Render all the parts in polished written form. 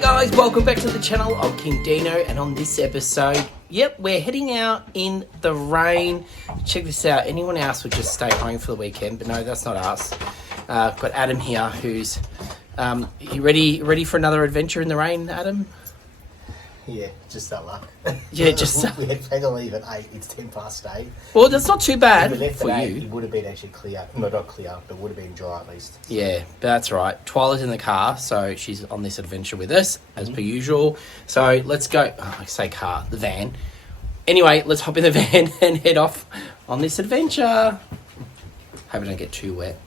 Hey guys, welcome back to the channel. I'm King Dino, and on this episode, we're heading out in the rain. Check this out. Anyone else would just stay home for the weekend, but no, that's not us. Got Adam here, who's you ready for another adventure in the rain, Adam? Yeah, just that luck. Yeah, just we had planned to leave at 8. It's 10 past 8. Well, that's not too bad if we left for at 8, you. It would have been actually clear. No, not clear, but would have been dry at least. Yeah, that's right. Twyla's in the car, so she's on this adventure with us, as per usual. So let's go. Oh, I say car, the van. Anyway, let's hop in the van and head off on this adventure. Hope I don't get too wet.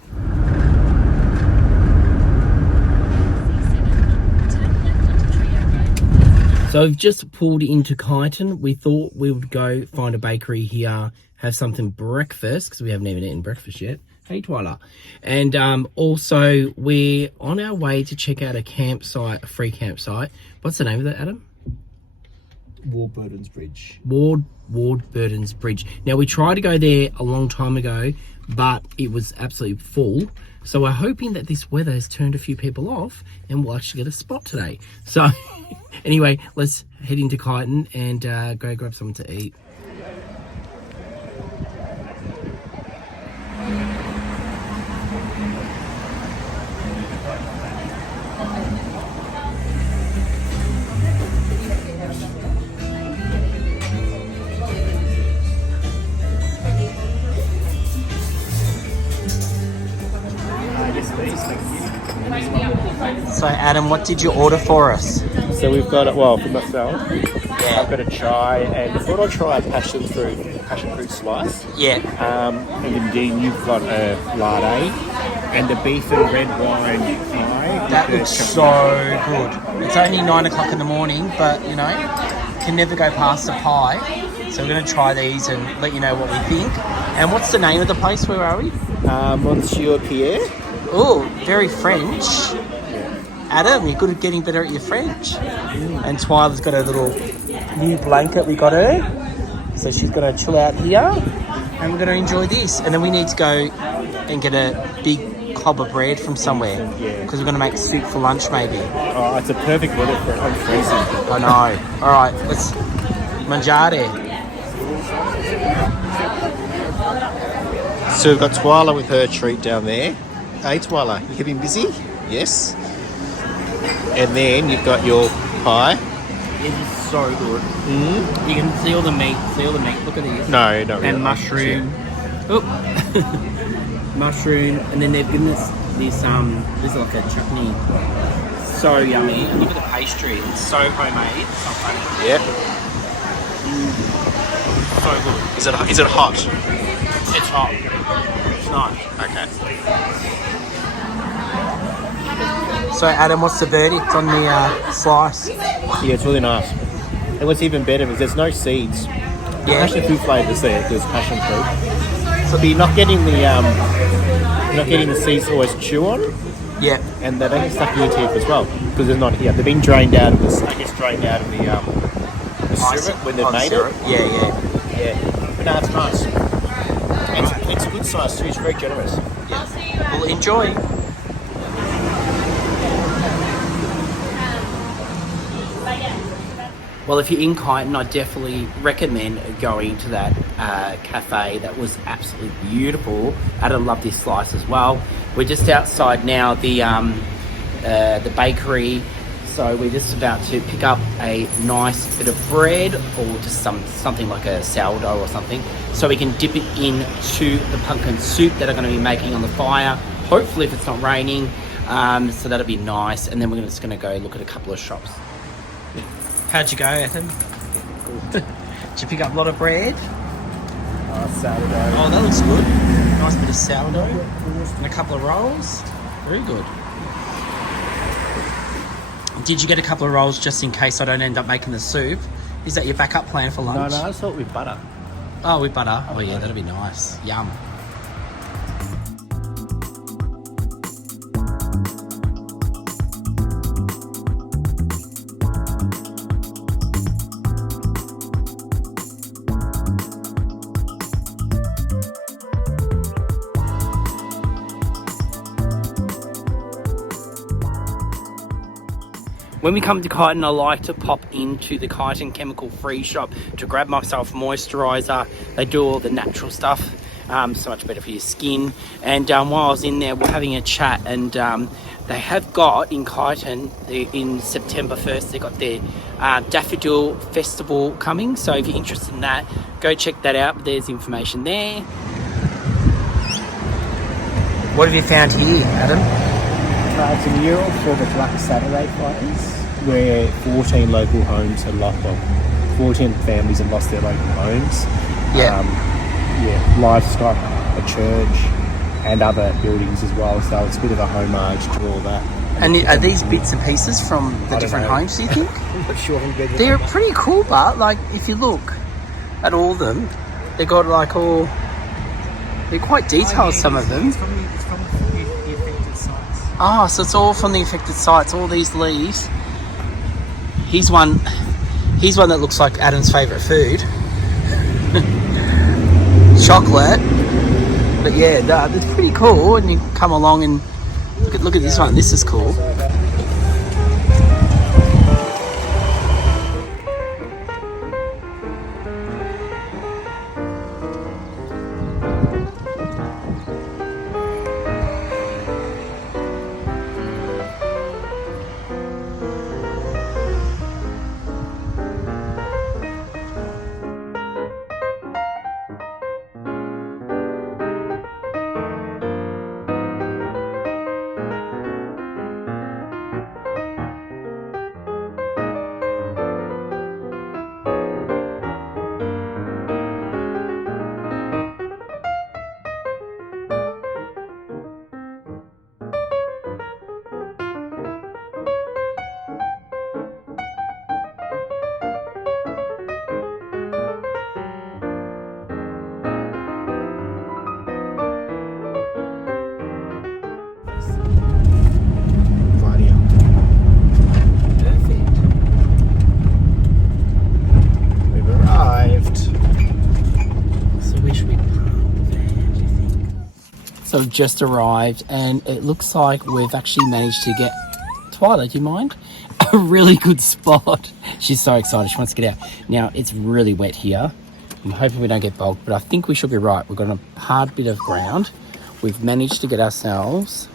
So we've just pulled into Kyneton. We thought we would go find a bakery here, have something breakfast, because we haven't even eaten breakfast yet. Hey, Twyla. And also, we're on our way to check out a campsite, a free campsite. What's the name of that, Adam? Warburtons Bridge. Warburtons Bridge. Now, we tried to go there a long time ago, but it was absolutely full. So we're hoping that this weather has turned a few people off and we'll actually get a spot today. So anyway, let's head into Kyneton and go grab something to eat. So Adam, what did you order for us? So we've got, well, for myself, I've got a chai, and I thought I'd try a passion fruit slice. Yeah. And then Dean, you've got a latte, and the beef and red wine pie. That looks so good. It's only 9 o'clock in the morning, but you know, can never go past a pie. So we're going to try these and let you know what we think. And what's the name of the place? Where are we? Monsieur Pierre. Oh, very French. Adam, you're good at getting better at your French. And Twyla's got her little new blanket we got her. So she's going to chill out here. And we're going to enjoy this. And then we need to go and get a big club of bread from somewhere. Because we're going to make soup for lunch maybe. Oh, it's a perfect weather for it. I'm freezing. I know. All right, let's mangiare. So we've got Twyla with her treat down there. Hey Twyla, you keeping busy? Yes. And then you've got your pie. It is so good. Mm-hmm. You can see all the meat. Look at these. No, not really. And mushroom. Oh, mushroom. And then they've given us this is like a chutney. So yummy. And look at the pastry. It's so homemade. It's not funny. Yep. So good. Is it hot? It's hot. It's nice. Okay. So Adam, what's the verdict on the slice? Yeah, it's really nice. And what's even better is there's no seeds. Yeah. Passion fruit flavours there. There's passion fruit. So you're not getting the seeds to always chew on. Yeah. And they don't get stuck in your teeth as well because they're not here. They've been drained out of the syrup when they've made it. Yeah. But no, it's nice. And it's a good size too. It's very generous. Yeah. Well, enjoy. Well, if you're in Kyneton, I definitely recommend going to that cafe. That was absolutely beautiful. Adam loved this slice as well. We're just outside now the bakery, so we're just about to pick up a nice bit of bread or just something like a sourdough or something, so we can dip it into the pumpkin soup that I'm going to be making on the fire. Hopefully, if it's not raining, so that'll be nice. And then we're just going to go look at a couple of shops. How'd you go, Ethan? Did you pick up a lot of bread? Sourdough. Oh, that looks good. Nice bit of sourdough. And a couple of rolls. Very good. Did you get a couple of rolls just in case I don't end up making the soup? Is that your backup plan for lunch? No, I just thought with butter. Oh, with butter. Oh, yeah, that'll be nice. Yum. When we come to Kyneton, I like to pop into the Kyneton chemical free shop to grab myself moisturiser. They do all the natural stuff, so much better for your skin. And while I was in there, we're having a chat, and they have got in Kyneton, in September 1st, they got their Daffodil Festival coming. So if you're interested in that, go check that out. There's information there. What have you found here, Adam? It's a mural for the Black Saturday fires, where 14 local homes have lost, 14 families have lost their local homes. Livestock, a church, and other buildings as well. So it's a bit of a homage to all that. And are these bits and pieces from the different homes, do you think? I'm not sure. They're pretty cool, but like if you look at all of them, they got like all. They're quite detailed, some of them. It's from the affected sites. Ah, so it's all from the affected sites, all these leaves. Here's one that looks like Adam's favourite food. Chocolate. But yeah, that's pretty cool. And you come along and look at this one. This is cool. So we've just arrived, and it looks like we've actually managed to get, Twyla, do you mind? A really good spot. She's so excited, she wants to get out. Now, it's really wet here. I'm hoping we don't get bogged, but I think we should be right. We've got a hard bit of ground. We've managed to get ourselves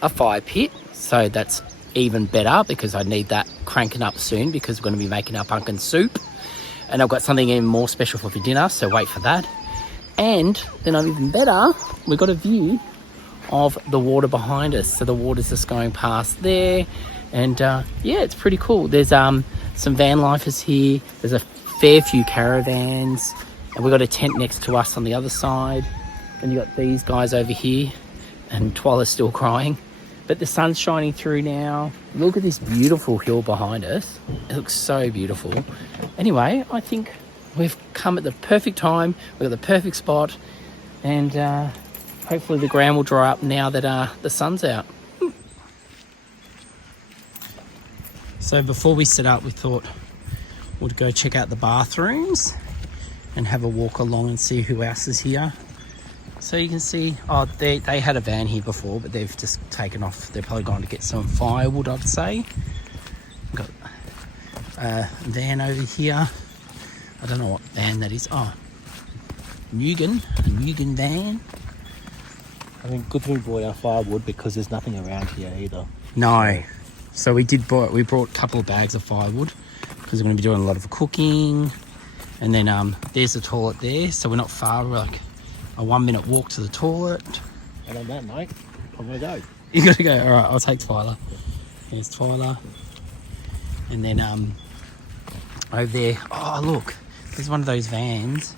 a fire pit, so that's even better because I need that cranking up soon because we're going to be making our pumpkin soup. And I've got something even more special for dinner, so wait for that. And then even better, we've got a view of the water behind us. So the water's just going past there. And yeah, it's pretty cool. There's some Vanlifers here. There's a fair few caravans. And we've got a tent next to us on the other side. And you got these guys over here. And Twyla's still crying. But the sun's shining through now. Look at this beautiful hill behind us. It looks so beautiful. Anyway, I think we've come at the perfect time. We've got the perfect spot. And hopefully the ground will dry up now that the sun's out. So before we set up, we thought we'd go check out the bathrooms and have a walk along and see who else is here. So you can see, oh, they had a van here before, but they've just taken off. They're probably going to get some firewood, I'd say. Got a van over here. I don't know what van that is. Oh, a Mugen van. I think good thing we brought our firewood because there's nothing around here either. No. So we brought a couple of bags of firewood because we're going to be doing a lot of cooking. And then there's the toilet there, so we're not far. We're like a 1 minute walk to the toilet. And on that, mate, I'm going to go. You got to go. All right, I'll take Twyla. There's Twyla. And then over there, oh look, there's one of those vans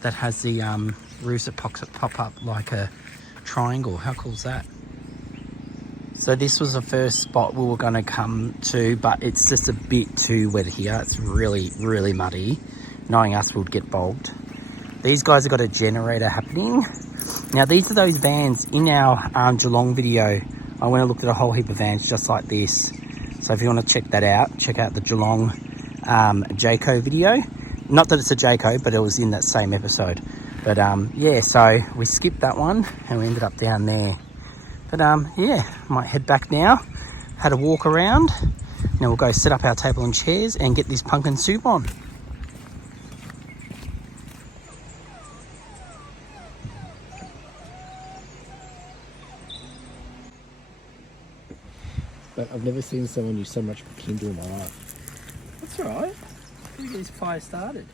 that has the roofs that pop up like a triangle. How cool is that? So this was the first spot we were going to come to, but it's just a bit too wet here. It's really, really muddy. Knowing us, we'd get bogged. These guys have got a generator happening. Now, these are those vans in our Geelong video. I went and looked at a whole heap of vans just like this. So if you want to check that out, check out the Geelong Jayco video. Not that it's a Jayco, but it was in that same episode. But yeah, so we skipped that one and we ended up down there. But yeah, might head back now. Had a walk around Now we'll go set up our table and chairs and get this pumpkin soup on. But I've never seen someone use so much kindle in my life. That's all right. Let me get this fire started.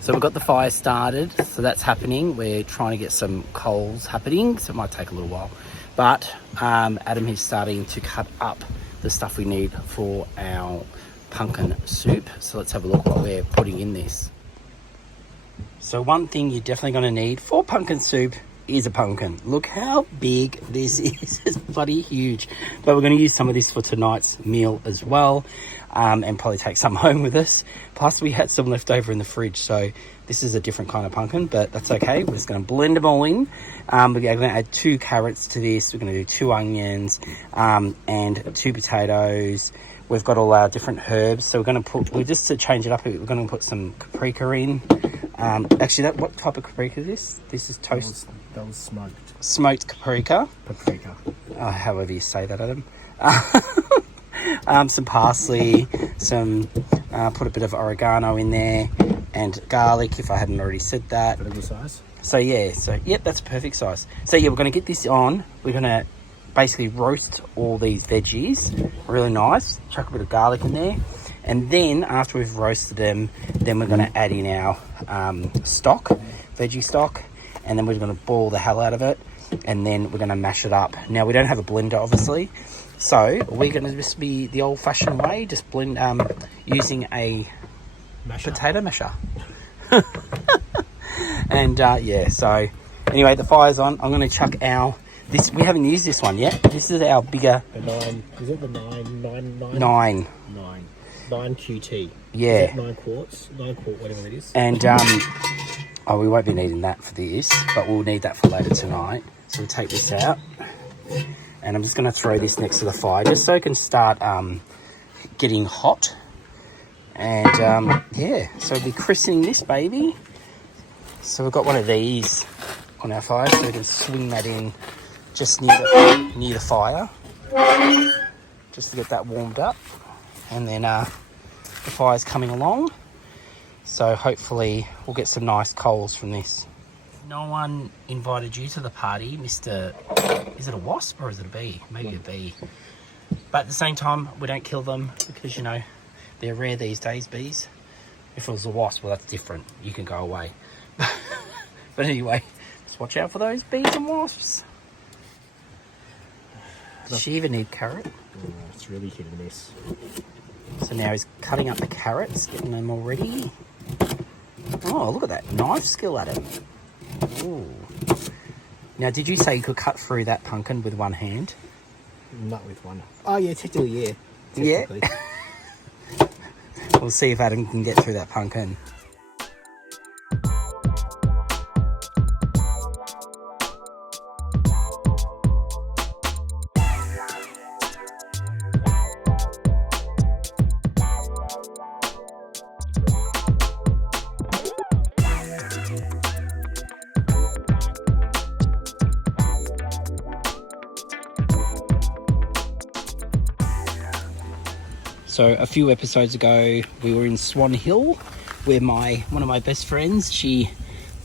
So we've got the fire started, so that's happening. We're trying to get some coals happening, so it might take a little while. But Adam is starting to cut up the stuff we need for our pumpkin soup. So let's have a look what we're putting in this. So one thing you're definitely going to need for pumpkin soup is a pumpkin. Look how big this is. It's bloody huge. But we're going to use some of this for tonight's meal as well, and probably take some home with us. Plus we had some left over in the fridge, so this is a different kind of pumpkin, but that's okay. We're just going to blend them all in. We're going to add 2 carrots to this. We're going to do 2 onions and 2 potatoes. We've got all our different herbs, so we're going to put, just to change it up, we're going to put some paprika in. Actually, what type of paprika is this? This is toast. That was smoked. Smoked paprika. Paprika. However you say that, Adam. Some parsley, put a bit of oregano in there, and garlic, if I hadn't already said that. Whatever size. So yeah, yep, that's a perfect size. So yeah, we're going to get this on. We're going to basically roast all these veggies really nice. Chuck a bit of garlic in there. And then after we've roasted them, then we're going to add in our stock, veggie stock, and then we're going to boil the hell out of it, and then we're going to mash it up. Now we don't have a blender obviously, so we're going to just be the old-fashioned way, just blend using a potato masher. And yeah, so anyway, the fire's on. I'm going to chuck our this. We haven't used this one yet. This is our bigger. The 9. Is it the 9? 9. 9 QT. Yeah. Is that 9 quarts? 9 quart, whatever it is. And oh, we won't be needing that for this, but we'll need that for later tonight. So we'll take this out, and I'm just going to throw this next to the fire just so it can start getting hot. And yeah, so we'll be christening this baby. So we've got one of these on our fire, so we can swing that in just near the fire, just to get that warmed up. And then the fire's coming along, so hopefully we'll get some nice coals from this. No one invited you to the party, Mr. Is it a wasp or is it a bee? Maybe a bee. But at the same time, we don't kill them because, you know, they're rare these days, bees. If it was a wasp, well, that's different. You can go away. But anyway, just watch out for those bees and wasps. Does she even need carrot? Oh, it's really hit and miss. So now he's cutting up the carrots, getting them all ready. Oh, look at that knife skill at it. Ooh. Now, did you say you could cut through that pumpkin with one hand? Not with one. Oh, yeah, technically, yeah. Technically. Yeah. We'll see if Adam can get through that pumpkin. So a few episodes ago, we were in Swan Hill, where one of my best friends, she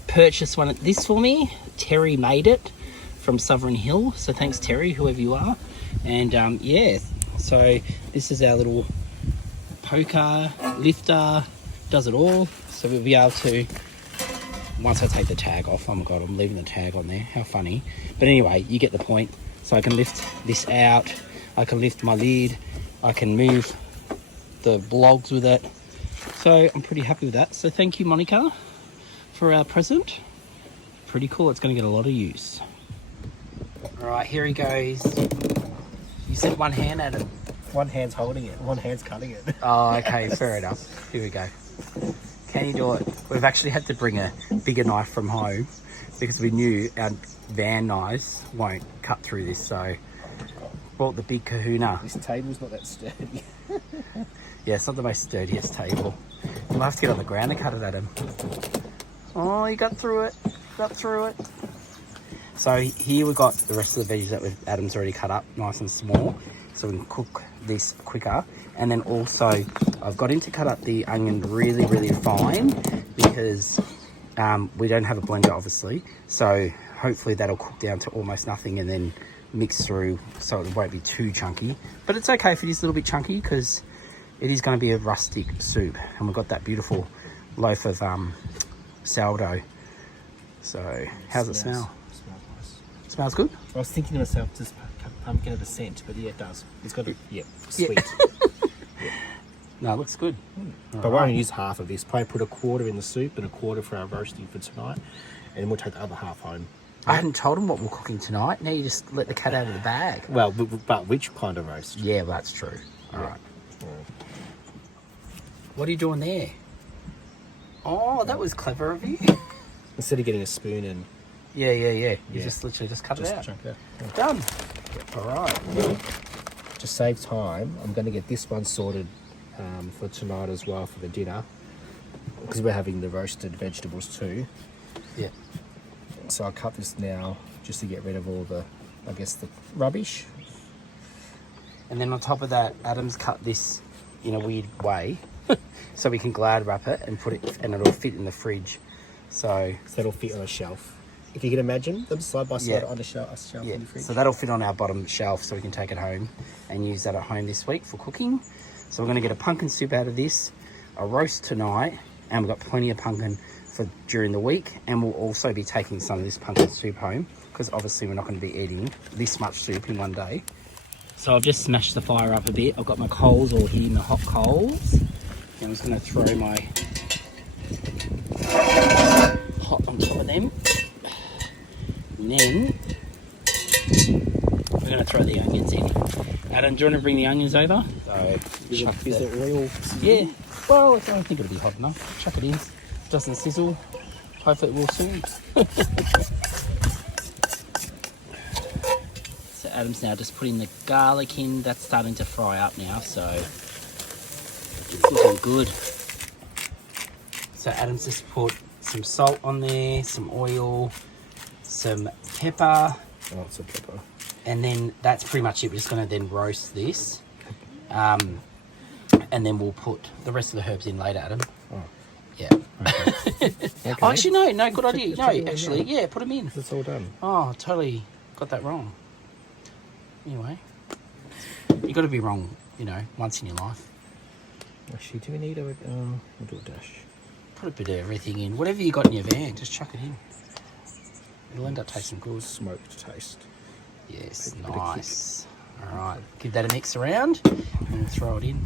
purchased one of this for me. Terry made it from Southern Hill, so thanks Terry, whoever you are. And yeah, so this is our little poker lifter, does it all. So we'll be able to, once I take the tag off, oh my god, I'm leaving the tag on there, how funny. But anyway, you get the point. So I can lift this out, I can lift my lid, I can move the blogs with it, so I'm pretty happy with that. So thank you, Monica, for our present. Pretty cool. It's going to get a lot of use. All right, here he goes. You said one hand, Adam. One hand's holding it, one hand's cutting it. Oh, okay, fair enough. Here we go. Can you do it? We've actually had to bring a bigger knife from home because we knew our van knives won't cut through this, so brought the big kahuna. This table's not that sturdy. Yeah, it's not the most sturdiest table. You'll have to get on the ground to cut it, Adam. Oh, you got through it. Got through it. So here we've got the rest of the veggies that Adam's already cut up nice and small, so we can cook this quicker. And then also I've got him to cut up the onion really, really fine because we don't have a blender obviously. So hopefully that'll cook down to almost nothing and then mix through so it won't be too chunky. But it's okay if it is a little bit chunky because it is going to be a rustic soup. And we've got that beautiful loaf of sourdough. So how's it smell? Smells good? I was thinking to myself, does pumpkin have a scent? But yeah, it does. It's got a, sweet. No, it looks good. But we'll only use half of this. Probably put a quarter in the soup and a quarter for our roasting for tonight. And then we'll take the other half home. I hadn't told him what we're cooking tonight. Now you just let the cat out of the bag. Well, but which kind of roast? Yeah, well, that's true. All right. What are you doing there? Oh, that was clever of you. Instead of getting a spoon and... Yeah. You just literally just cut it out. Chunk it out. Done. All right. To save time, I'm going to get this one sorted for tonight as well for the dinner. Because we're having the roasted vegetables too. Yeah. So I'll cut this now just to get rid of all the, I guess, the rubbish. And then on top of that, Adam's cut this in a weird way. So we can glad wrap it and put it, and it'll fit in the fridge. So that'll fit on a shelf. If you can imagine them side by side on a shelf in the fridge. So that'll fit on our bottom shelf so we can take it home and use that at home this week for cooking. So we're going to get a pumpkin soup out of this, a roast tonight, and we've got plenty of pumpkin for during the week. And we'll also be taking some of this pumpkin soup home because obviously we're not going to be eating this much soup in one day. So I've just smashed the fire up a bit. I've got my coals all here, my hot coals. And I'm just going to throw my hot on top of them. And then we're going to throw the onions in. Adam, do you want to bring the onions over? So, is it oil? Yeah. Well, I don't think it'll be hot enough. Chuck it in. If it doesn't sizzle, hopefully it will soon. So Adam's now just putting the garlic in. That's starting to fry up now, so it's looking good. So Adam's just put some salt on there, some oil, some pepper. Oh, some pepper. And then that's pretty much it. We're just going to then roast this. And then we'll put the rest of the herbs in later, Adam. Oh. Yeah. Okay. Oh, actually, no, good idea. No, actually, yeah, put them in. It's all done. Oh, totally got that wrong. Anyway, you got to be wrong, once in your life. Actually, do we need we'll do a dash. Put a bit of everything in. Whatever you got in your van, just chuck it in. It'll end up tasting good. Smoked taste. Yes, nice. All right, give that a mix around and we'll throw it in.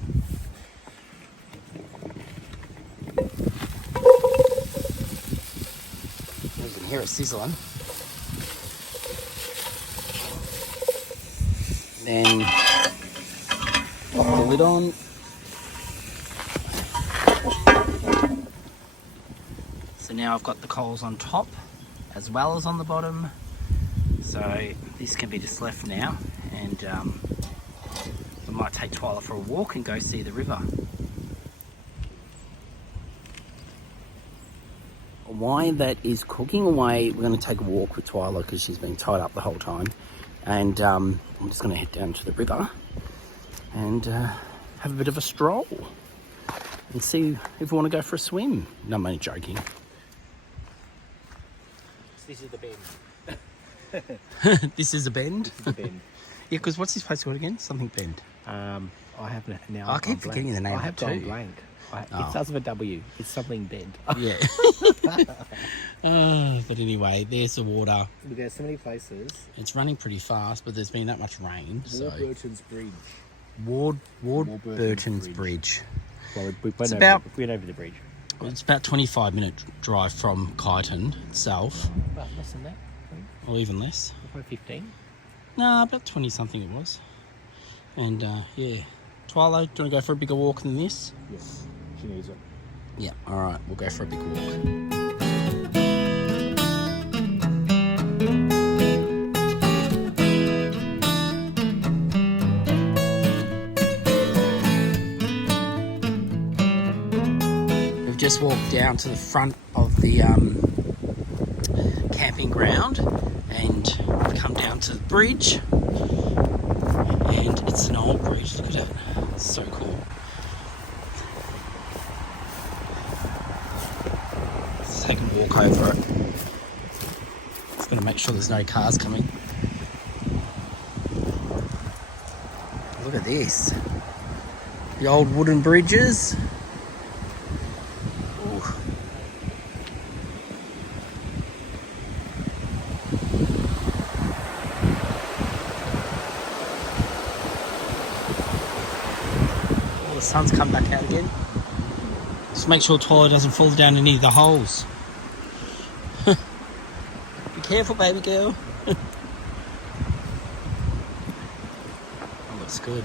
You can hear it sizzling. Then put the lid on. So now I've got the coals on top as well as on the bottom. So this can be just left now, and we might take Twyla for a walk and go see the river. While that is cooking away, we're going to take a walk with Twyla because she's been tied up the whole time. And I'm just going to head down to the river and have a bit of a stroll and see if we want to go for a swim. No, I'm only joking. This is the bend. This is a bend? This is the bend. Yeah, because what's this place called again? Something Bend. I have now. I keep forgetting the name. I have too. gone blank. It starts with a W. It's something Bend. Yeah. But anyway, there's the water. There's so many places. It's running pretty fast, but there's been that much rain. Warburtons Bridge. Warburtons Bridge. Well, we went over the bridge. It's about 25-minute drive from Kyneton itself. About less than that. Or even less. Probably 15. No, about 20 something it was. And yeah. Twyla, do you want to go for a bigger walk than this? Yes, she needs it. Yeah, alright, we'll go for a big walk. We've just walked down to the front of the camping ground, And we've come down to the bridge, and it's an old bridge. Look at it, it's so cool. Let's take a walk over it. Just got to make sure there's no cars coming. Look at this, the old wooden bridges. Ooh. The sun's come back out again. Just make sure Twilight doesn't fall down any of the holes. Be careful, baby girl. That looks good.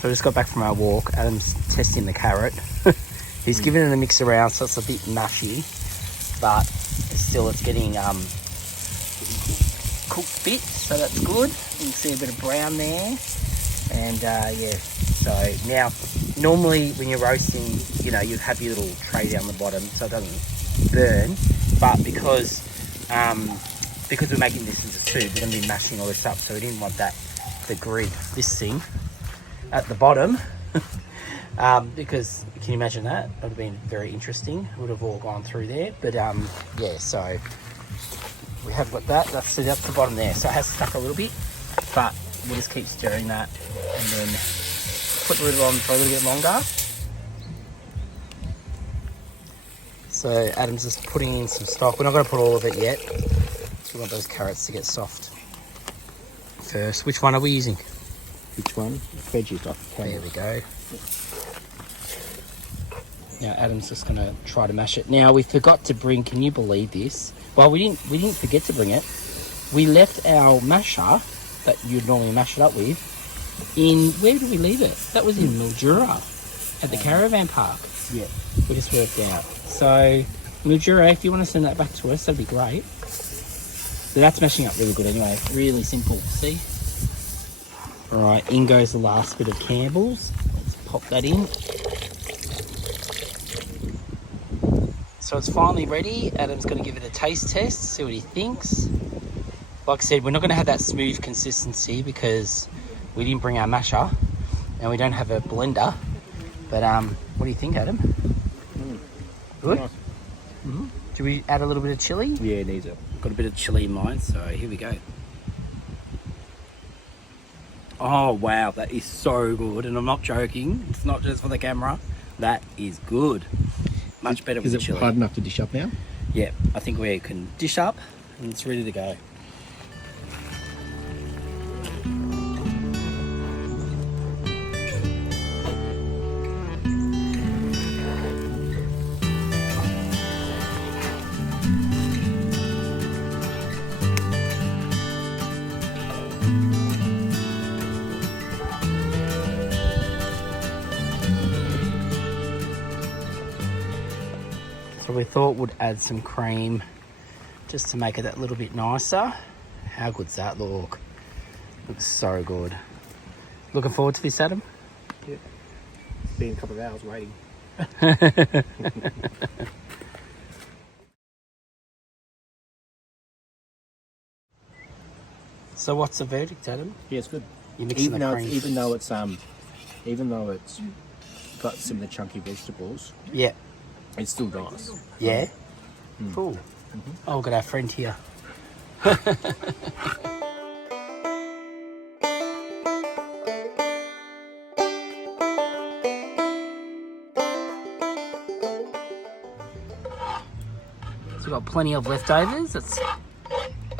So I just got back from our walk. Adam's testing the carrot. He's giving it a mix around, so it's a bit mushy, but it's getting cooked bit, so that's good. You can see a bit of brown there, and yeah. So now, normally when you're roasting, you know, you'd have your little tray down the bottom so it doesn't burn, but because we're making this into soup, we're going to be mashing all this up, so we didn't want the grid, this thing, at the bottom. Because can you imagine that? It would have been very interesting. It would have all gone through there. But yeah, so we have got that. That's set up the bottom there. So it has stuck a little bit, but we'll just keep stirring that and then put the lid on for a little bit longer. So Adam's just putting in some stock. We're not going to put all of it yet. We want those carrots to get soft first. Which one are we using? Which one? Veggies off the There we go. Now Adam's just going to try to mash it. Now we forgot to bring, can you believe this? Well, we didn't forget to bring it. We left our masher that you'd normally mash it up with in, where did we leave it? That was in Mildura at the caravan park. Yeah. We just worked out. So Mildura, if you want to send that back to us, that'd be great. So that's mashing up really good anyway. Really simple, see? Right, in goes the last bit of Campbell's. Let's pop that in. So it's finally ready. Adam's going to give it a taste test, see what he thinks. Like I said, we're not going to have that smooth consistency because we didn't bring our masher and we don't have a blender. But what do you think, Adam? Good? Nice. Mm-hmm. Do we add a little bit of chilli? Yeah, it needs it. Got a bit of chilli in mind, so here we go. Oh wow, that is so good, and I'm not joking. It's not just for the camera. That is good. Much better with the chilli. Is it hard enough to dish up now? Yeah, I think we can dish up, and it's ready to go. So we thought we'd add some cream just to make it that little bit nicer. How good's that look? Looks so good. Looking forward to this, Adam? Yeah. It's been a couple of hours waiting. So what's the verdict, Adam? Yeah, it's good. You're mixing the cream. Even though it's got some of the chunky vegetables, Yeah. it's still nice. Yeah? Cool. Oh, we've got our friend here. So we've got plenty of leftovers. Let's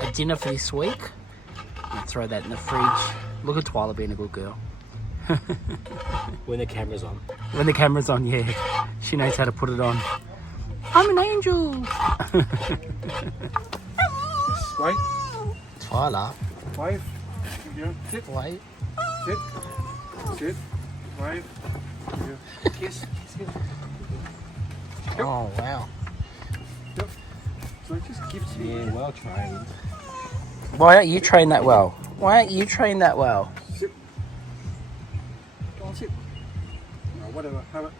a dinner for this week. I'll throw that in the fridge. Look at Twyla being a good girl. When the camera's on. When the camera's on, yeah. She knows how to put it on. I'm an angel. Wait. Twyla. Wave. Sit. Wait. Sit. Sit. Wave. Kiss. Kiss. Oh, wow. Yep. So it just gives you... Yeah, well trained. Why aren't you trained that well? Why aren't you trained that well? Sit. Go on, sit. Oh, whatever. Have it.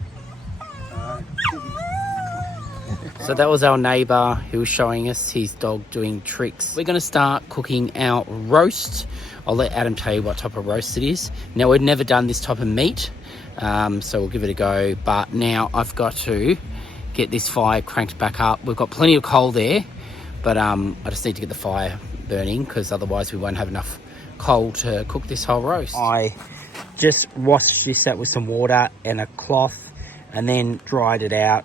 So that was our neighbour who was showing us his dog doing tricks. We're going to start cooking our roast. I'll let Adam tell you what type of roast it is. Now, we've never done this type of meat, so we'll give it a go. But now I've got to get this fire cranked back up. We've got plenty of coal there, but I just need to get the fire burning because otherwise we won't have enough coal to cook this whole roast. I just washed this out with some water and a cloth and then dried it out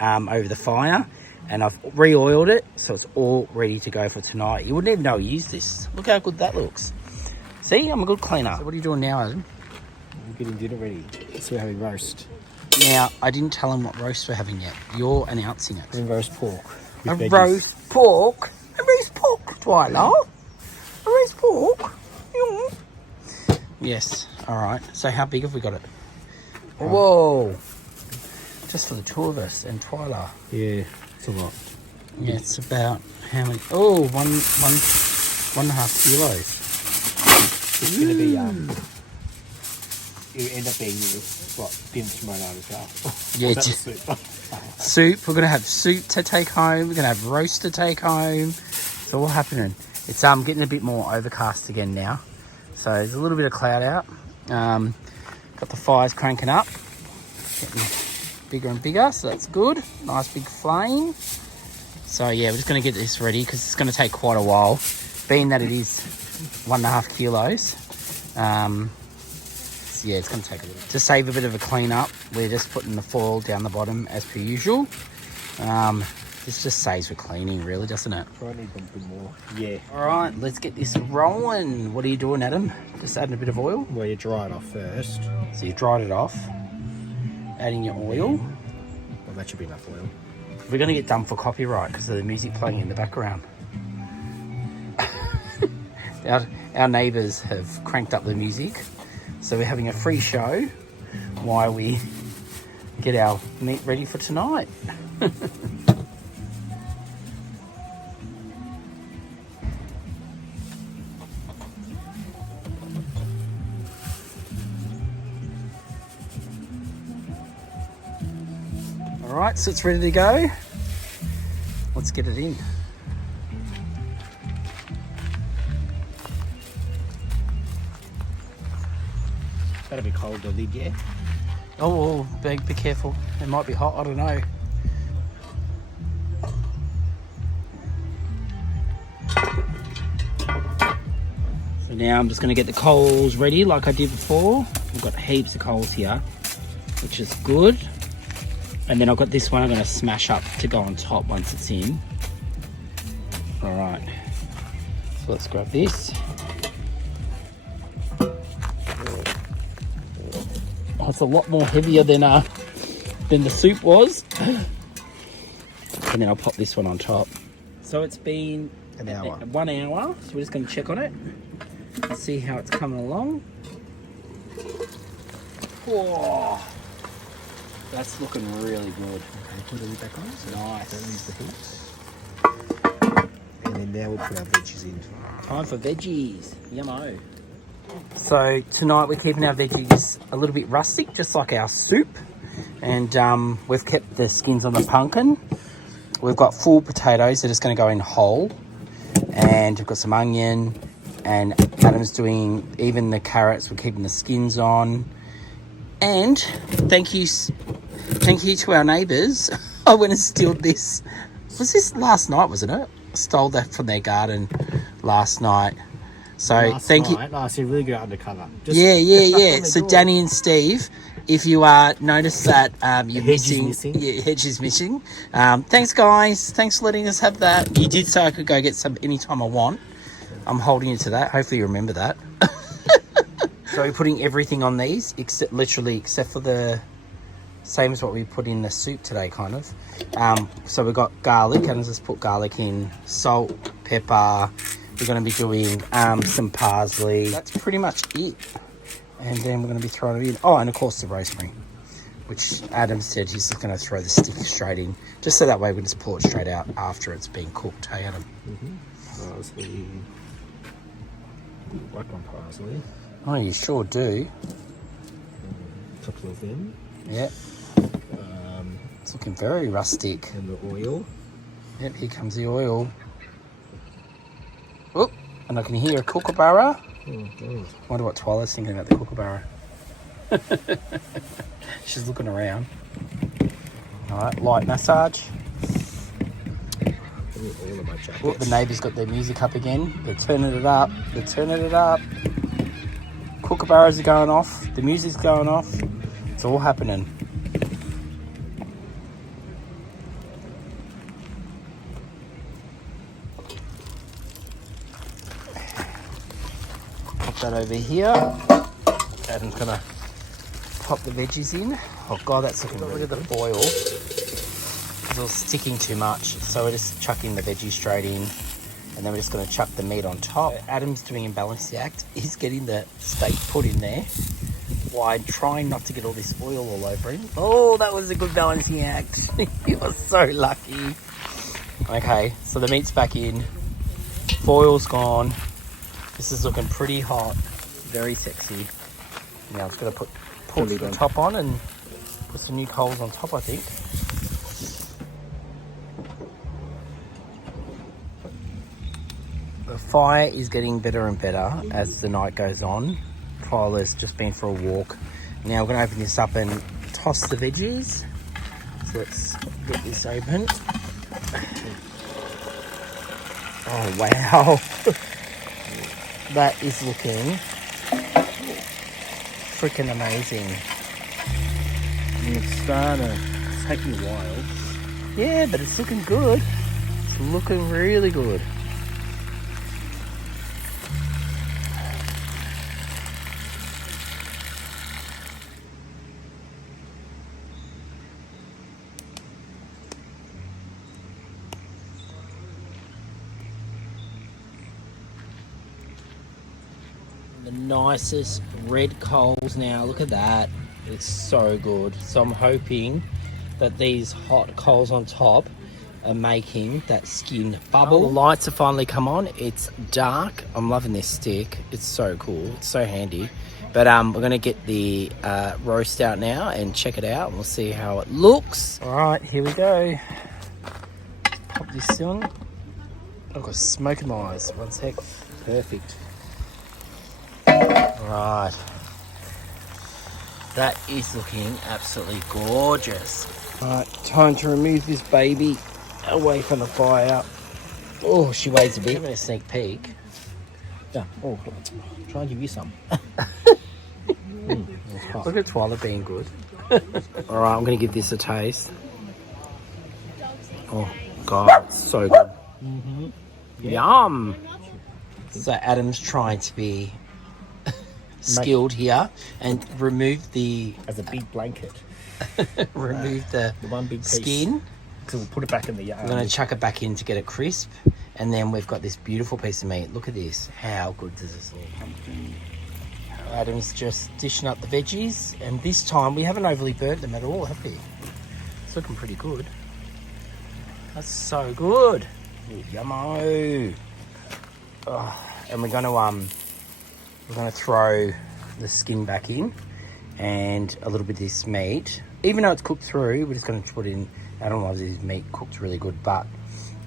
over the fire, and I've re-oiled it so it's all ready to go for tonight. You wouldn't even know I used this. Look how good that looks. See, I'm a good cleaner. So what are you doing now, Adam? I'm getting dinner ready. So we're having roast. Now, I didn't tell him what roast we're having yet. You're announcing it. And roast pork. A roast pork? A roast pork, Twyla? A roast pork? Yeah. Yes, alright. So how big have we got it? Whoa! Just for the two of us and Twyla. Yeah, it's a lot. Yeah, it's about how many? Oh, 1.5 kilos. It's going to be, it'll end up being, dinner tomorrow night as well. Yeah, just soup. We're going to have soup to take home. We're going to have roast to take home. It's all happening. It's getting a bit more overcast again now. So there's a little bit of cloud out. Got the fires cranking up. Getting bigger and bigger, so that's good. Nice big flame. So yeah, we're just going to get this ready because it's going to take quite a while, being that it is 1.5 kilos. So yeah, it's going to take a little. To save a bit of a clean up, we're just putting the foil down the bottom as per usual. This just saves for cleaning, really, doesn't it? Probably need a bit more. Yeah. All right, let's get this rolling. What are you doing, Adam? Just adding a bit of oil? Well, you dry it off first. So you dried it off. Adding your oil. Well, that should be enough oil. We're going to get done for copyright because of the music playing in the background. Our neighbours have cranked up the music, so we're having a free show while we get our meat ready for tonight. Alright, so it's ready to go. Let's get it in. That'll be cold, the lid, yeah? Oh, be careful. It might be hot, I don't know. So now I'm just going to get the coals ready like I did before. We've got heaps of coals here, which is good. And then I've got this one I'm going to smash up to go on top once it's in. All right, so let's grab this. Oh, it's a lot more heavier than the soup was. And then I'll pop this one on top. So it's been an hour. 1 hour, so we're just going to check on it. See how it's coming along. Whoa. That's looking really good. Okay, put the lid back on. So Nice. Don't lose the heat. And then now we'll put our veggies in. Time for veggies. Yummo. So tonight we're keeping our veggies a little bit rustic, just like our soup. And we've kept the skins on the pumpkin. We've got full potatoes that are just going to go in whole. And we've got some onion. And Adam's doing even the carrots. We're keeping the skins on. And thank you to our neighbours. I went and stole this. Was this last night, wasn't it? Stole that from their garden last night. So thank you. Nice, really good undercover. Yeah. So Danny and Steve if you notice that you're hedge is missing, missing. yeah, hedge is missing. Thanks, guys. Thanks for letting us have that. You did say I could go get some anytime I want. I'm holding you to that. Hopefully you remember that. So we're putting everything on these, except for the same as what we put in the soup today, kind of. So we've got garlic, and just put garlic in, salt, pepper. We're going to be doing some parsley. That's pretty much it. And then we're going to be throwing it in. Oh, and of course the rosemary, which Adam said he's just going to throw the stick straight in, just so that way we can just pull it straight out after it's been cooked. Hey, Adam? Parsley. Like on parsley. Oh, you sure do. A couple of them. Yeah. It's looking very rustic. And the oil. Yep, here comes the oil. Oh, and I can hear a kookaburra. Oh, God. Wonder what Twyla's thinking about the kookaburra. She's looking around. All right, light massage. All of my jackets. Oh, the neighbours got their music up again. They're turning it up. They're turning it up. Kookaburras are going off. The music's going off. It's all happening. Pop that over here. Adam's gonna pop the veggies in. Oh God, that's looking really good. Look at the foil. It's all sticking too much, so we're just chucking the veggies straight in, and then we're just going to chuck the meat on top. Adam's doing a balancing act. He's getting the steak put in there while trying not to get all this oil all over him. Oh, that was a good balancing act. He was so lucky. Okay, so the meat's back in. Foil's gone. This is looking pretty hot. Very sexy. Now I'm just going to put the top on and put some new coals on top, I think. The fire is getting better and better as the night goes on. Tyler's just been for a walk. Now we're going to open this up and toss the veggies. So let's get this open. Oh wow. That is looking freaking amazing. And it's starting to take me a while. Yeah, but it's looking good. It's looking really good. The nicest red coals now. Look at that. It's so good. So I'm hoping that these hot coals on top are making that skin bubble. The lights have finally come on. It's dark. I'm loving this stick. It's so cool. It's so handy. But we're going to get the roast out now and check it out. We'll see how it looks. All right, here we go. Pop this on. I've got smoke in my eyes. One sec. Perfect. Right, that is looking absolutely gorgeous. Right, time to remove this baby away from the fire. Oh, she weighs a bit. Give it a sneak peek. Yeah. Oh, try and give you some. Look at Twyla being good. All right, I'm going to give this a taste. Oh God, it's so good. Mm-hmm. Yeah. Yum. So Adam's trying to be skilled here and remove the As a big blanket. remove the one big piece. skin. So we'll put it back in the yard. We're going to chuck it back in to get it crisp, and then we've got this beautiful piece of meat. Look at this. How good does this look? Adam's just dishing up the veggies, and this time we haven't overly burnt them at all, have we? It's looking pretty good. That's so good. Yummo. Oh, and we're going to throw the skin back in and a little bit of this meat. Even though it's cooked through, we're just going to put in, I don't know if this meat cooked really good, but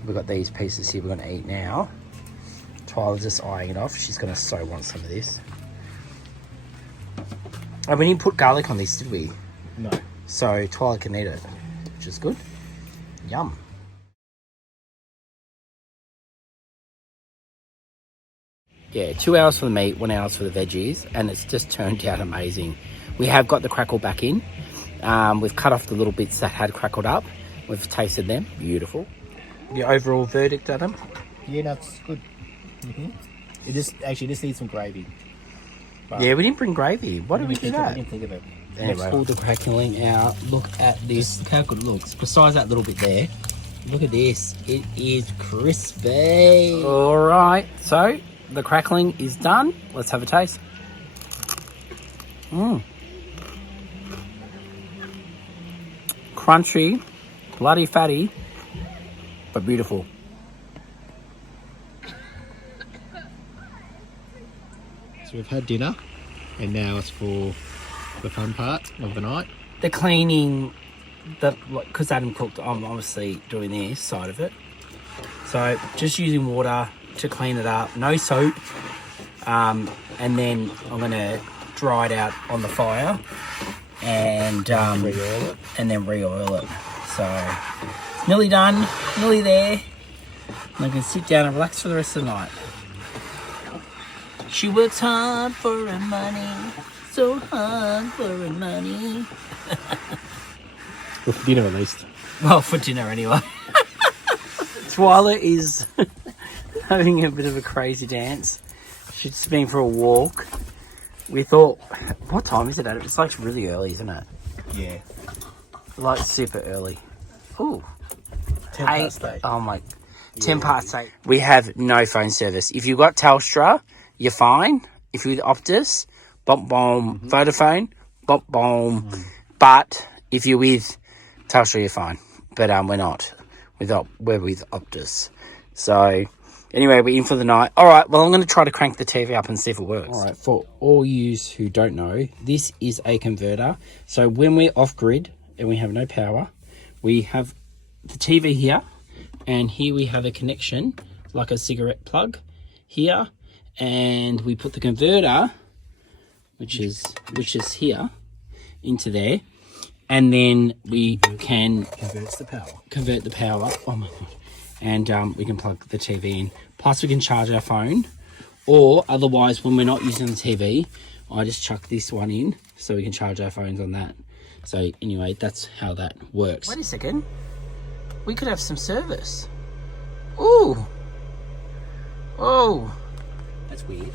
we've got these pieces here we're going to eat now. Tyler's just eyeing it off. She's going to so want some of this. Oh, we didn't put garlic on this, did we? No. So Tyler can eat it, which is good. Yum. Yeah, 2 hours for the meat, 1 hour for the veggies, and it's just turned out amazing. We have got the crackle back in. We've cut off the little bits that had crackled up. We've tasted them. Beautiful. Your overall verdict, Adam? Yeah, that's good. It just needs some gravy. But Yeah, we didn't bring gravy. Why did we do I that? didn't think of it. Let's pull the crackling out. Look at this. Look how good it looks. Besides that little bit there, look at this. It is crispy. All right, so the crackling is done. Let's have a taste. Crunchy, bloody fatty, but beautiful. So we've had dinner, and now it's for the fun part of the night. The cleaning, because Adam cooked, I'm obviously doing this side of it. So just using water to clean it up, no soap. And then I'm gonna dry it out on the fire and Re-oil it. and then re-oil it. So it's nearly done, nearly there. And I can sit down and relax for the rest of the night. She works hard for her money, so hard for her money. Well, for dinner at least. Well, for dinner anyway. Twyla is having a bit of a crazy dance. She's just been for a walk. We thought, what time is it, Adam? It's like really early, isn't it? Yeah. Like super early. Ooh. 10 past 8. Oh my. 10 past 8. We have no phone service. If you've got Telstra, you're fine. If you're with Optus, bom bom. Vodafone, bom bom. But if you're with Telstra, you're fine. But we're not. We're with Optus. So anyway, we're in for the night. All right, well, I'm going to try to crank the TV up and see if it works. All right, for all yous who don't know, this is a converter. So when we're off-grid and we have no power, we have the TV here, and here we have a connection, like a cigarette plug here, and we put the converter, which is here, into there, and then we can convert the power. Oh my god. And we can plug the TV in. Plus we can charge our phone, or otherwise when we're not using the TV, I just chuck this one in so we can charge our phones on that. So anyway, that's how that works. Wait a second, we could have some service. Ooh, oh, that's weird.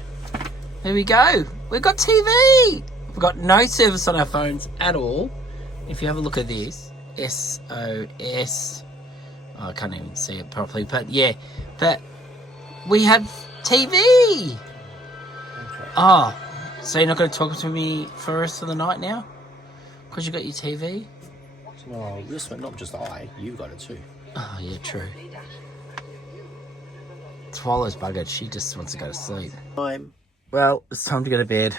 There we go, we've got TV. We've got no service on our phones at all. If you have a look at this, SOS, oh, I can't even see it properly, but yeah, but we have TV. Okay. Oh, so you're not going to talk to me for the rest of the night now? Because you got your TV? Well, listen, not just you've got it too. Oh, yeah, true. Twyla's buggered, she just wants to go to sleep. Well, it's time to go to bed.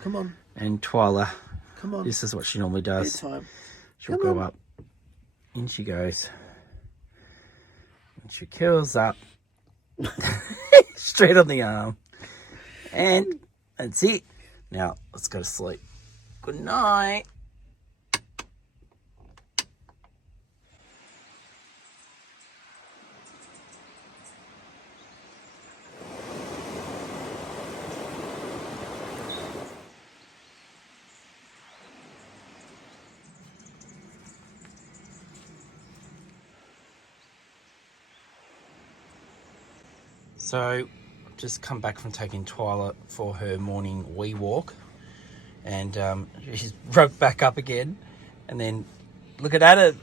Come on. And Twyla, come on. This is what she normally does. Bedtime. She'll go up. In she goes. And she curls up. Straight on the arm. And that's it. Now, let's go to sleep. Good night. So, I've just come back from taking Twyla for her morning wee walk, and she's rugged back up again, and then look at Adam,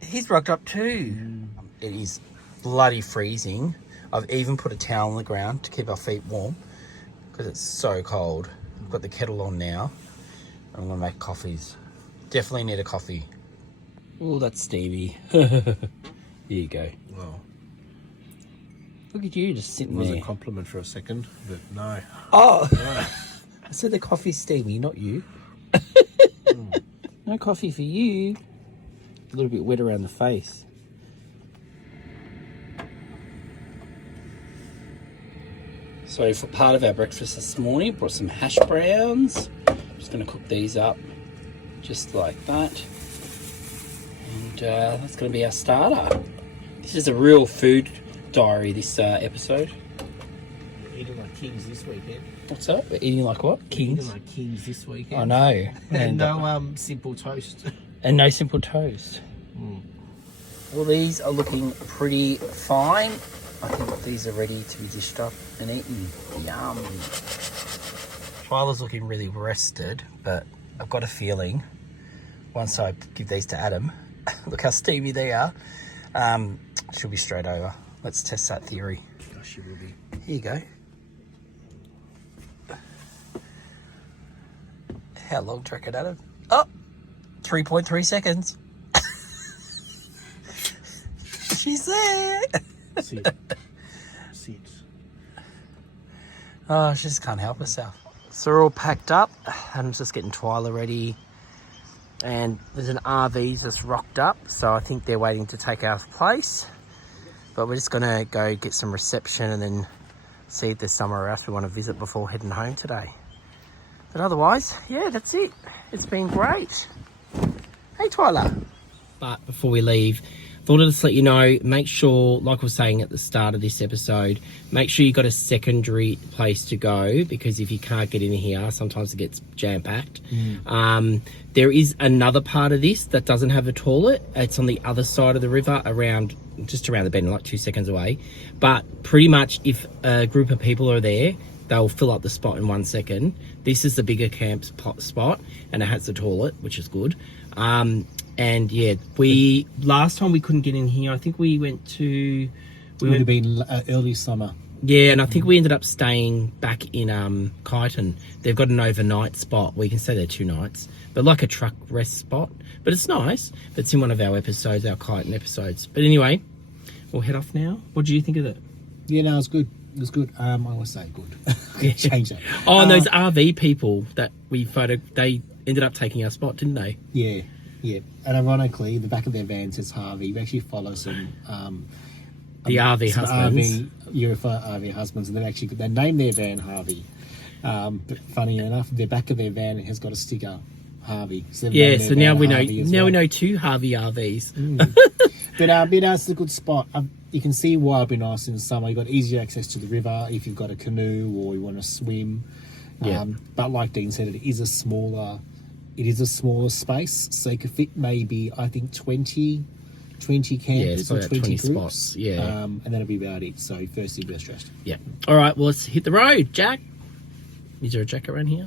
he's rugged up too. It is bloody freezing. I've even put a towel on the ground to keep our feet warm because it's so cold. I've got the kettle on now. I'm gonna make coffees. Definitely need a coffee. Oh, that's Stevie. Here you go. Well, look at you just sitting it was there. a compliment for a second, but no. Oh, no. I said the coffee's Stevie, not you. No coffee for you. A little bit wet around the face. So for part of our breakfast this morning, brought some hash browns. I'm just going to cook these up just like that. And that's going to be our starter. This is a real food diary, this episode. eating like kings this weekend. What's up? We're eating like what? Kings? Eating like kings this weekend. I know. And no simple toast. And no simple toast. Well, these are looking pretty fine. I think these are ready to be dished up and eaten. Yum. Twyla's looking really rested, but I've got a feeling once I give these to Adam, look how steamy they are, she'll be straight over. Let's test that theory. Gosh, she will be. Here you go. How long do you reckon, Adam? Oh, 3.3 seconds. She's there. Sit. Oh, she just can't help herself. So we're all packed up. Adam's just getting Twyla ready. And there's an RV just rocked up. So I think they're waiting to take our place. But we're just going to go get some reception and then see if there's somewhere else we want to visit before heading home today. But otherwise, yeah, that's it. It's been great. Hey, Twyla. But before we leave, I thought I'd just let you know, make sure, like I was saying at the start of this episode, make sure you've got a secondary place to go, because if you can't get in here, sometimes it gets jam-packed. There is another part of this that doesn't have a toilet. It's on the other side of the river, just around the bend, like 2 seconds away. But pretty much if a group of people are there, they'll fill up the spot in 1 second. This is the bigger camp spot, and it has a toilet, which is good. And yeah, last time we couldn't get in here. I think we went to... Would have been early summer. Yeah, and I think we ended up staying back in Kyneton. They've got an overnight spot where you can stay there 2 nights, but like a truck rest spot. But it's nice. But it's in one of our episodes, our Kyneton episodes. But anyway, we'll head off now. What do you think of it? Yeah, no, it was good. It was good. I always say good. Change that. Oh, and those RV people that we photoed, they ended up taking our spot, didn't they? Yeah. Yeah, and ironically, the back of their van says Harvey. We actually follow some the RV husbands. RV husbands, and they named their van Harvey. But funny enough, the back of their van has got a sticker Harvey. So yeah, so now we know. Now we know 2 Harvey RVs. But it's a good spot. You can see why it'd be nice in the summer. You've got easy access to the river if you've got a canoe or you want to swim. Yeah. But like Dean said, it is a smaller space, so you could fit maybe, I think, 20 campers or 20 groups. Spots. Yeah. And that'll be about it. So firstly, best dressed. Yeah. All right, well, let's hit the road, Jack. Is there a Jack around here?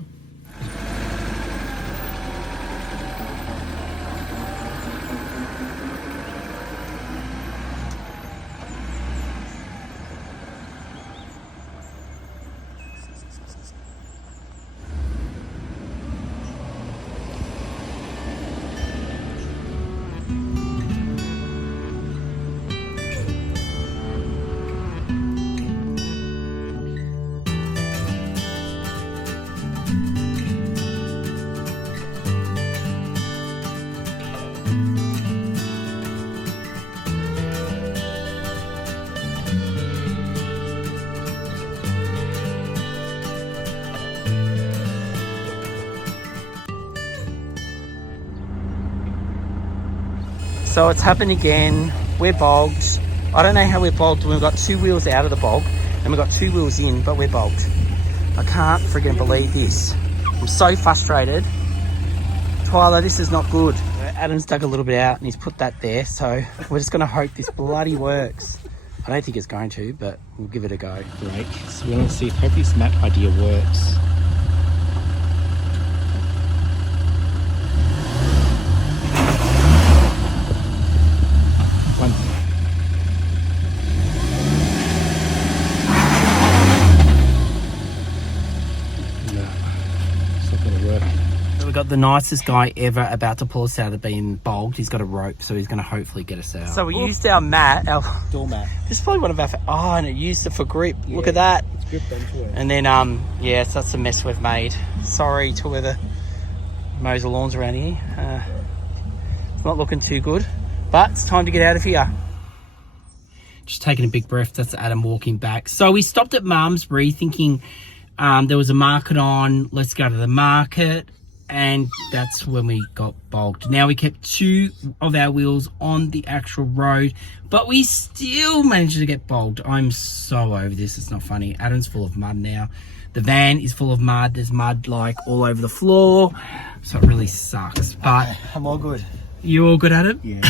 So it's happened again. We're bogged. I don't know how we're bogged. We've got 2 wheels out of the bog and we've got 2 wheels in, but we're bogged. I can't friggin' believe this. I'm so frustrated. Twyla, this is not good. Adam's dug a little bit out and he's put that there, so we're just gonna hope this bloody works. I don't think it's going to, but we'll give it a go. Great. So we want to see if hopefully this map idea works. We've got the nicest guy ever about to pull us out of being bogged. He's got a rope, so he's going to hopefully get us out. So we used our mat, our doormat. This is probably one of our... and it used it for grip. Yeah, look at that. It's gripped onto it. And then, yeah, so that's the mess we've made. Sorry to whoever mows the lawns around here. It's not looking too good, but it's time to get out of here. Just taking a big breath. That's Adam walking back. So we stopped at Malmsbury thinking there was a market on. Let's go to the market. and that's when we got bogged. Now we kept 2 of our wheels on the actual road, but we still managed to get bogged. I'm so over this, it's not funny. Adam's full of mud now. The van is full of mud. There's mud like all over the floor, so it really sucks. But I'm all good. you all good at it? Yeah.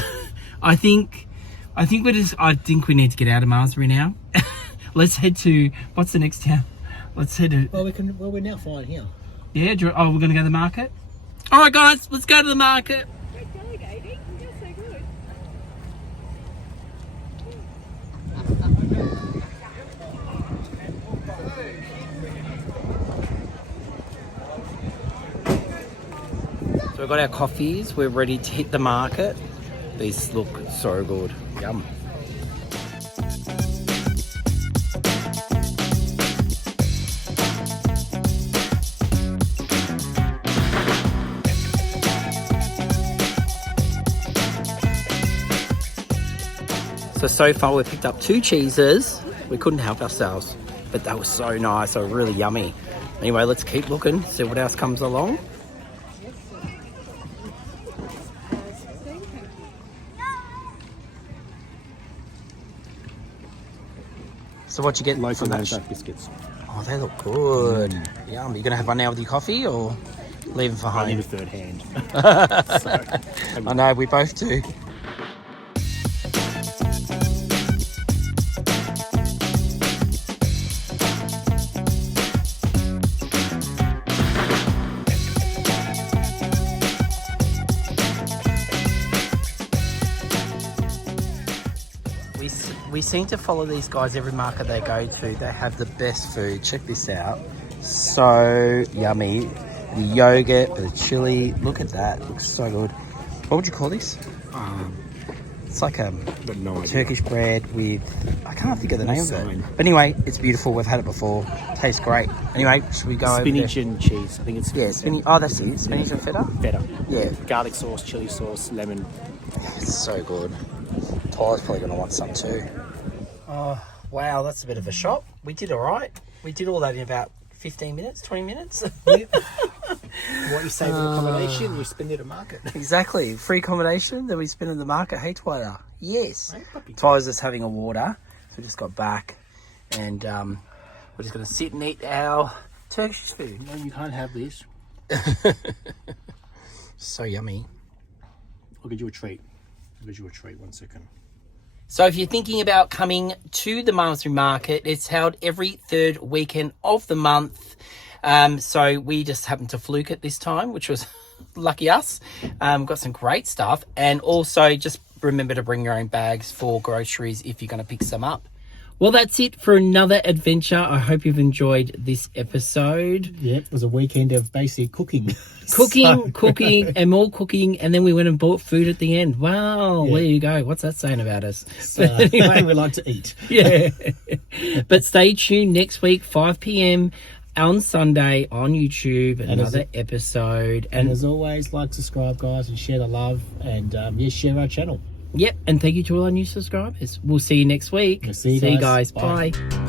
I think we need to get out of Malmsbury now. Let's head to, what's the next town? Let's head to... Well, we're now fine here. Yeah, we're going to go to the market? All right, guys, let's go to the market. Great delegating. You're so good. So we've got our coffees. We're ready to hit the market. These look so good. Yum. So far we've picked up 2 cheeses. We couldn't help ourselves, but they were so nice. They were really yummy. Anyway, let's keep looking, see what else comes along. So what you get Loaf from and that? biscuits. Oh, they look good. Yum. You gonna have one now with your coffee or leave them for home? I need a third hand. I know, we both do. We seem to follow these guys every market they go to. They have the best food. Check this out. So yummy. The yogurt, the chili. Look at that. Looks so good. What would you call this? It's like a Turkish bread with... I can't think of the name of it. But anyway, it's beautiful. We've had it before. Tastes great. Anyway, should we go Spinach over there? and cheese. I think it's... Yeah, spinach. Oh, that's it. Spinach and feta? Feta. Yeah. Garlic sauce, chili sauce, lemon. It's so good. Tyler's probably going to want some too. Oh, wow, that's a bit of a shop. We did all right. We did all that in about 15 minutes, 20 minutes. What you save in accommodation, you spend it at market. Exactly. Free accommodation, then we spend in the market. Hey, Twitter. Yes. Hey, puppy. Tyler's just having a water. So we just got back and we're just going to sit and eat our Turkish food. No, you can't have this. So yummy. I'll get you a treat. 1 second. So if you're thinking about coming to the Malmsbury Market, it's held every 3rd weekend of the month. So we just happened to fluke it this time, which was lucky us. Got some great stuff. And also just remember to bring your own bags for groceries if you're going to pick some up. Well, that's it for another adventure. I hope you've enjoyed this episode. Yeah, it was a weekend of basic cooking. Cooking, and more cooking, and then we went and bought food at the end. Wow, Yeah. There you go. What's that saying about us? So, anyway, we like to eat. Yeah. But stay tuned next week, 5 p.m. on Sunday on YouTube, another episode. And as always, like, subscribe, guys, and share the love, and share our channel. Yep, and thank you to all our new subscribers. We'll see you next week. See you guys. Bye. Bye.